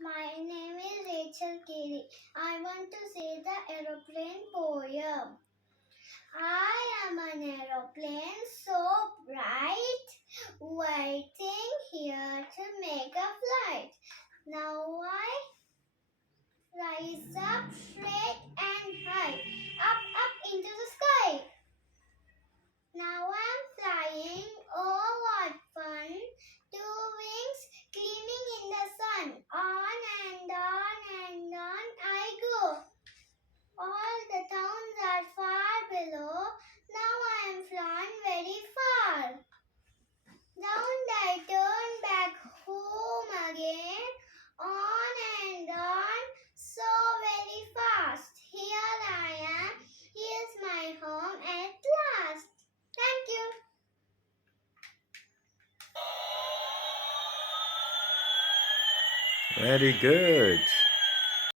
My name is Kari. I want to say the aeroplane poem. I am an aeroplane so bright, waiting here to make a flight. Now I rise up straight and high, up into the sky. Now I'm flying, oh what fun! 2 wings gleaming in the sun. On and on and on I go. All the towns are far below. Now I am flown very far. Down I turn back home again. On and on, so very fast. Here I am. Here's my home at last. Thank you. Very good.